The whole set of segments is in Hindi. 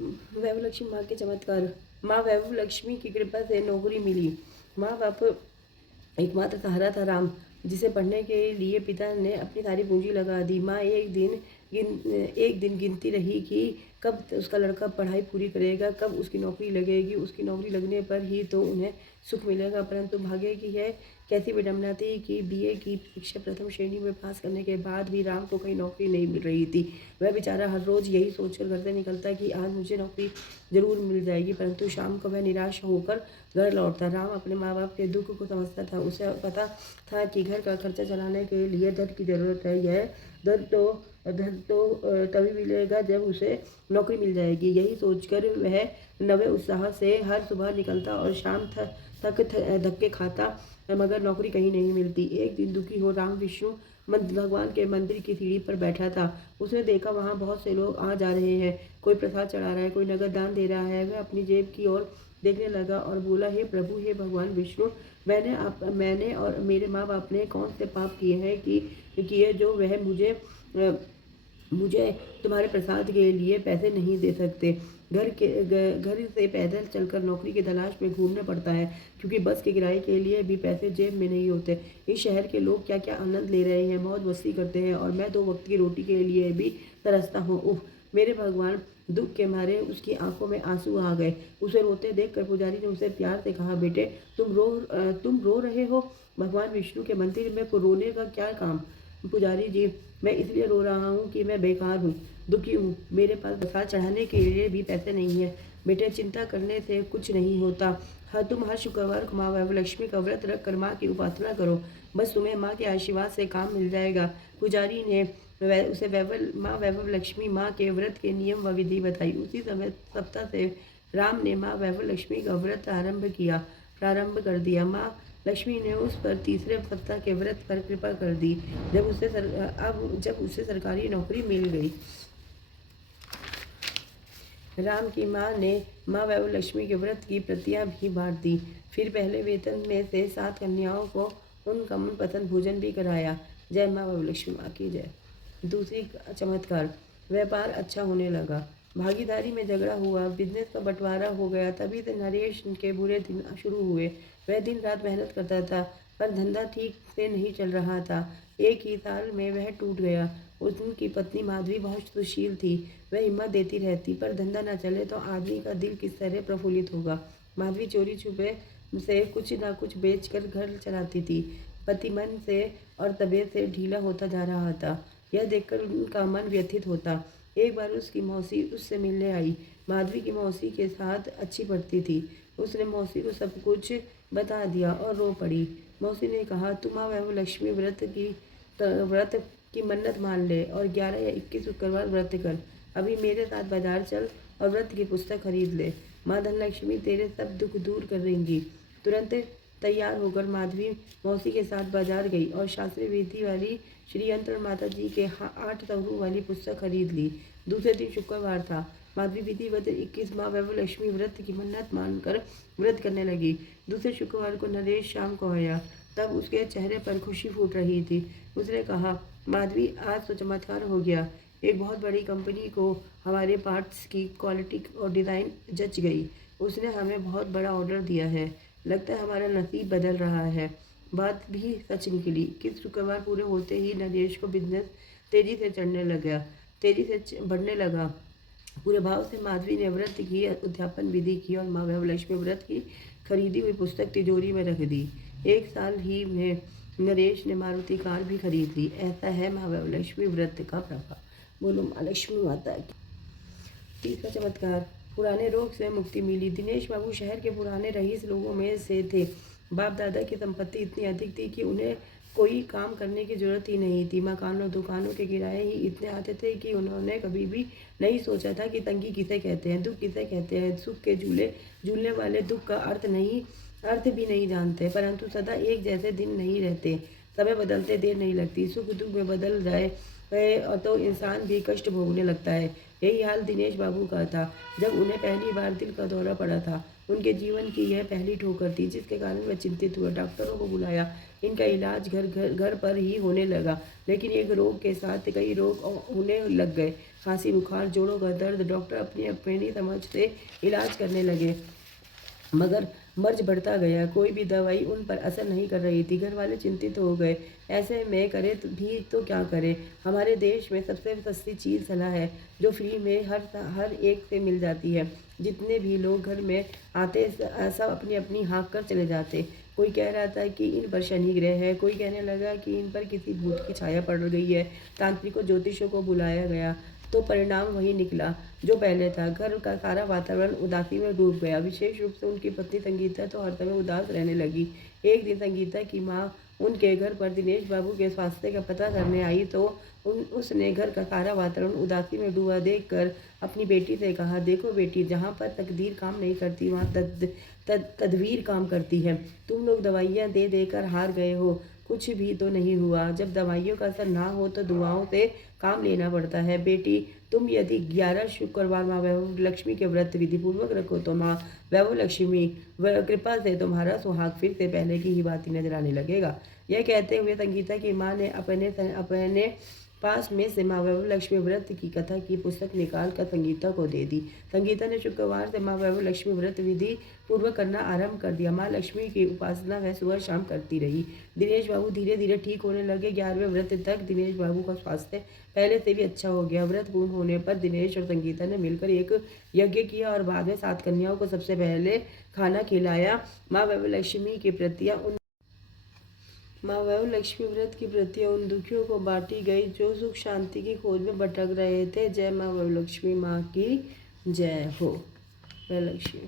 वैभव लक्ष्मी माँ के चमत्कार। माँ वैभव लक्ष्मी की कृपा से नौकरी मिली। माँ बाप एकमात्र सहारा था राम, जिसे पढ़ने के लिए पिता ने अपनी सारी पूंजी लगा दी। माँ एक दिन गिनती रही कि कब उसका लड़का पढ़ाई पूरी करेगा, कब उसकी नौकरी लगेगी। उसकी नौकरी लगने पर ही तो उन्हें सुख मिलेगा। परंतु भाग्य की यह कैसी विडम्बना थी कि बीए की परीक्षा प्रथम श्रेणी में पास करने के बाद भी राम को कहीं नौकरी नहीं मिल रही थी। वह बेचारा हर रोज़ यही सोचकर घर से निकलता कि आज मुझे नौकरी जरूर मिल जाएगी, परंतु शाम को वह निराश होकर घर लौटता। राम अपने माँ बाप के दुख को समझता था। उसे पता था कि घर का खर्चा चलाने के लिए धन की जरूरत है। यह धन तो तभी मिलेगा जब उसे नौकरी मिल जाएगी। यही सोचकर वह नवे उत्साह से हर सुबह निकलता और शाम तक धक्के खाता, मगर नौकरी कहीं नहीं मिलती। एक दिन दुखी हो राम विष्णु भगवान के मंदिर की सीढ़ी पर बैठा था। उसने देखा वहाँ बहुत से लोग आ जा रहे हैं, कोई प्रसाद चढ़ा रहा है, कोई नगद दान दे रहा है। वह अपनी जेब की ओर देखने लगा और बोला, हे प्रभु, हे भगवान विष्णु, मैंने और मेरे माँ बाप ने कौन से पाप किए हैं कि किए जो वह मुझे तुम्हारे प्रसाद के लिए पैसे नहीं दे सकते। घर से पैदल चलकर नौकरी की तलाश में घूमना पड़ता है, क्योंकि बस के किराए के लिए भी पैसे जेब में नहीं होते। इस शहर के लोग क्या क्या आनंद ले रहे हैं, मौज मस्ती करते हैं, और मैं 2 वक्त की रोटी के लिए भी तरसता हूँ। उफ, मेरे भगवान! दुख के मारे उसकी आंखों में आंसू आ गए। उसे रोते देखकर पुजारी ने उसे प्यार से कहा, बेटे, तुम रो रहे हो? भगवान विष्णु के मंदिर में रोने का क्या काम? पुजारी जी, मैं इसलिए रो रहा हूँ कि मैं बेकार हूँ, दुखी हूँ। मेरे पास प्रसाद चढ़ाने के लिए भी पैसे नहीं है। बेटे, चिंता करने से कुछ नहीं होता। हाँ, तुम हर शुक्रवार को माँ वैभव लक्ष्मी का व्रत रख कर माँ की उपासना करो, बस तुम्हें माँ के आशीर्वाद से काम मिल जाएगा। पुजारी ने उसे माँ वैभव लक्ष्मी माँ के व्रत के नियम व विधि बताई। उसी समय सप्ताह से राम ने माँ वैभव लक्ष्मी का व्रत प्रारंभ कर दिया। माँ लक्ष्मी ने उस पर तीसरे सप्ताह के व्रत पर कृपा कर दी, जब उसे सरकारी नौकरी मिल गई। राम की माँ ने माँ वैभव लक्ष्मी के व्रत की प्रतियां भी बांट दी। फिर पहले वेतन में से 7 कन्याओं को उनका मनपसंद भोजन भी कराया। जय माँ वैभव लक्ष्मी माँ की जय। दूसरी चमत्कार। व्यापार अच्छा होने लगा। भागीदारी में झगड़ा हुआ, बिजनेस का बंटवारा हो गया। तभी से नरेश के बुरे दिन शुरू हुए। वह दिन रात मेहनत करता था, पर धंधा ठीक से नहीं चल रहा था। एक ही साल में वह टूट गया। उनकी पत्नी माधवी बहुत सुशील थी। वह हिम्मत देती रहती, पर धंधा न चले तो आदमी का दिल किस तरह प्रफुल्लित होगा। माधवी चोरी छुपे से कुछ न कुछ बेचकर घर चलाती थी। पति मन से और तबीयत से ढीला होता जा रहा था। यह देखकर उनका मन व्यथित होता। एक बार उसकी मौसी उससे मिलने आई। माधवी की मौसी के साथ अच्छी पड़ती थी। उसने मौसी को सब कुछ बता दिया और रो पड़ी। मौसी ने कहा, तुम माँ वैभव लक्ष्मी व्रत की मन्नत मान ले और 11 या 21 शुक्रवार व्रत कर। अभी मेरे साथ बाजार चल और व्रत की पुस्तक खरीद ले। माँ धनलक्ष्मी तेरे सब दुख दूर करेंगी। तुरंत तैयार होकर माधवी मौसी के साथ बाजार गई और शास्त्रीय विधि वाली श्री यंत्र माता जी के 8 तवरू वाली पुस्तक खरीद ली। दूसरे दिन शुक्रवार था। माधवी विधिवत 21 माँ वैभव लक्ष्मी व्रत की मन्नत मानकर व्रत करने लगी। दूसरे शुक्रवार को नरेश शाम को आया। तब उसके चेहरे पर खुशी फूट रही थी। उसने कहा, माधवी, आज तो चमत्कार हो गया। एक बहुत बड़ी कंपनी को हमारे पार्ट्स की क्वालिटी और डिज़ाइन जच गई। उसने हमें बहुत बड़ा ऑर्डर दिया है। लगता है हमारा नसीब बदल रहा है। बात भी सच निकली। किस शुक्रवार पूरे होते ही नरेश को बिजनेस तेजी से बढ़ने लगा। पूरे भाव से माधवी ने व्रत की अध्यापन विधि की और माँ वैभव लक्ष्मी व्रत की खरीदी हुई पुस्तक तिजोरी में रख दी। एक साल ही में नरेश ने मारुति कार भी खरीद ली। ऐसा है माँ वैभव लक्ष्मी व्रत का प्रभाव। बोलो माँ लक्ष्मी माता की। तीसरा चमत्कार। पुराने रोग से मुक्ति मिली। दिनेश बाबू शहर के पुराने रईस लोगों में से थे। बाप दादा की संपत्ति इतनी अधिक थी कि उन्हें कोई काम करने की जरूरत ही नहीं थी। मकानों दुकानों के किराए ही इतने आते थे कि उन्होंने कभी भी नहीं सोचा था कि तंगी किसे कहते हैं, दुख किसे कहते हैं। सुख के झूलने वाले दुख का अर्थ भी नहीं जानते। परंतु सदा एक जैसे दिन नहीं रहते। समय बदलते देर नहीं लगती। सुख दुख में बदल जाए और तो इंसान भी कष्ट भोगने लगता है। यही हाल दिनेश बाबू का था जब उन्हें पहली बार दिल का दौरा पड़ा था। उनके जीवन की यह पहली ठोकर थी, जिसके कारण वह चिंतित हुआ। डॉक्टरों को बुलाया। इनका इलाज घर पर ही होने लगा, लेकिन एक रोग के साथ कई रोग होने लग गए। खांसी, बुखार, जोड़ों का दर्द। डॉक्टर अपनी अपनी समझ से इलाज करने लगे, मगर मर्ज बढ़ता गया। कोई भी दवाई उन पर असर नहीं कर रही थी। घर वाले चिंतित हो गए। ऐसे में करे भी तो क्या करें। हमारे देश में सबसे सस्ती चीज़ सलाह है, जो फ्री में हर एक से मिल जाती है। जितने भी लोग घर में आते सब अपनी अपनी हाँक कर चले जाते। कोई कह रहा था कि इन पर शनि ग्रह है, कोई कहने लगा कि इन पर किसी भूत की छाया पड़ गई है। तांत्रिकों ज्योतिषों को बुलाया गया तो परिणाम वही निकला जो पहले था। घर का सारा वातावरण उदासी में डूब गया। विशेष रूप से उनकी पत्नी संगीता तो हर समय उदास रहने लगी। एक दिन संगीता की माँ उनके घर पर दिनेश बाबू के स्वास्थ्य का पता करने आई तो उसने घर का सारा वातावरण उदासी में डूबा देखकर अपनी बेटी से कहा, देखो बेटी, जहाँ पर तकदीर काम नहीं करती वहाँ तदवीर काम करती है। तुम लोग दवाइयाँ दे देकर हार गए हो, कुछ भी तो नहीं हुआ। जब दवाइयों का असर ना हो तो दुआओं से काम लेना पड़ता है। बेटी, तुम यदि 11 शुक्रवार माँ वैभव लक्ष्मी के व्रत विधि पूर्वक रखो तो माँ वैभव लक्ष्मी कृपा से तुम्हारा सुहाग फिर से पहले की ही बात नजर आने लगेगा। यह कहते हुए संगीता की माँ ने अपने पास में से माँ वैभव लक्ष्मी व्रत की कथा की पुस्तक निकाल कर संगीता को दे दी। संगीता ने शुक्रवार से माँ वैभव लक्ष्मी व्रत विधि पूर्वक करना आरंभ कर दिया। माँ लक्ष्मी की उपासना वह सुबह शाम करती रही। दिनेश बाबू धीरे धीरे ठीक होने लगे। 11वें व्रत तक दिनेश बाबू का स्वास्थ्य पहले से भी अच्छा हो गया। व्रत पूर्ण होने पर दिनेश और संगीता ने मिलकर एक यज्ञ किया और बाद में 7 कन्याओं को सबसे पहले खाना खिलाया। माँ वैभव लक्ष्मी की प्रतियां उन माँ वैभव लक्ष्मी व्रत की प्रतियां उन दुखियों को बांटी गई जो सुख शांति की खोज में भटक रहे थे। जय माँ वैभव लक्ष्मी माँ की जय हो। वैभव लक्ष्मी।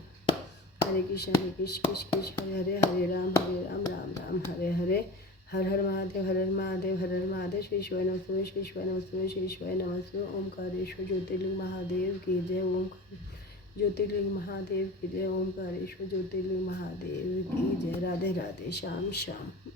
हरे कृष्ण कृष्ण कृष्ण हरे हरे राम राम राम हरे हरे। हर हर महादेव, हर हर महादेव, हर हर महादेव। श्री शिवाय नमस्तुभ्यं, श्री शिवाय नमस्तुभ्यं, श्री शिवाय नमस्तुभ्यं। ओमकारेश्वर ज्योतिर्लिंग महादेव की जय। ओमकार ज्योतिर्लिंग महादेव की जय। ओमकारेश्वर ज्योतिर्लिंग महादेव की जय। राधे राधे। श्याम श्याम।